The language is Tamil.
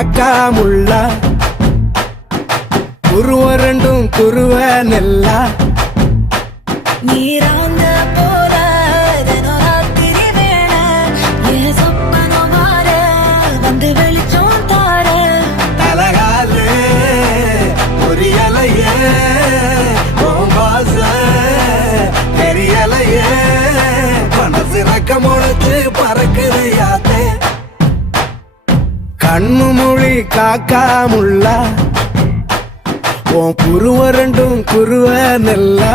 காக்கா முள்ளா குருவ ரெண்டும் குருவ நெல்லா நீராங்க போல ராத்திரி வேள ஏ சொப்பனம் வார வந்து வெளிச்சம் தார தலகாலு பொரியலையே பாச தெரியலையே மனசு ரக்க முளைச்சு பறக்குது யாத்தே கண்ணு மொழி காக்கா முள்ளா உன் குருவ ரெண்டும் குருவ நெல்லா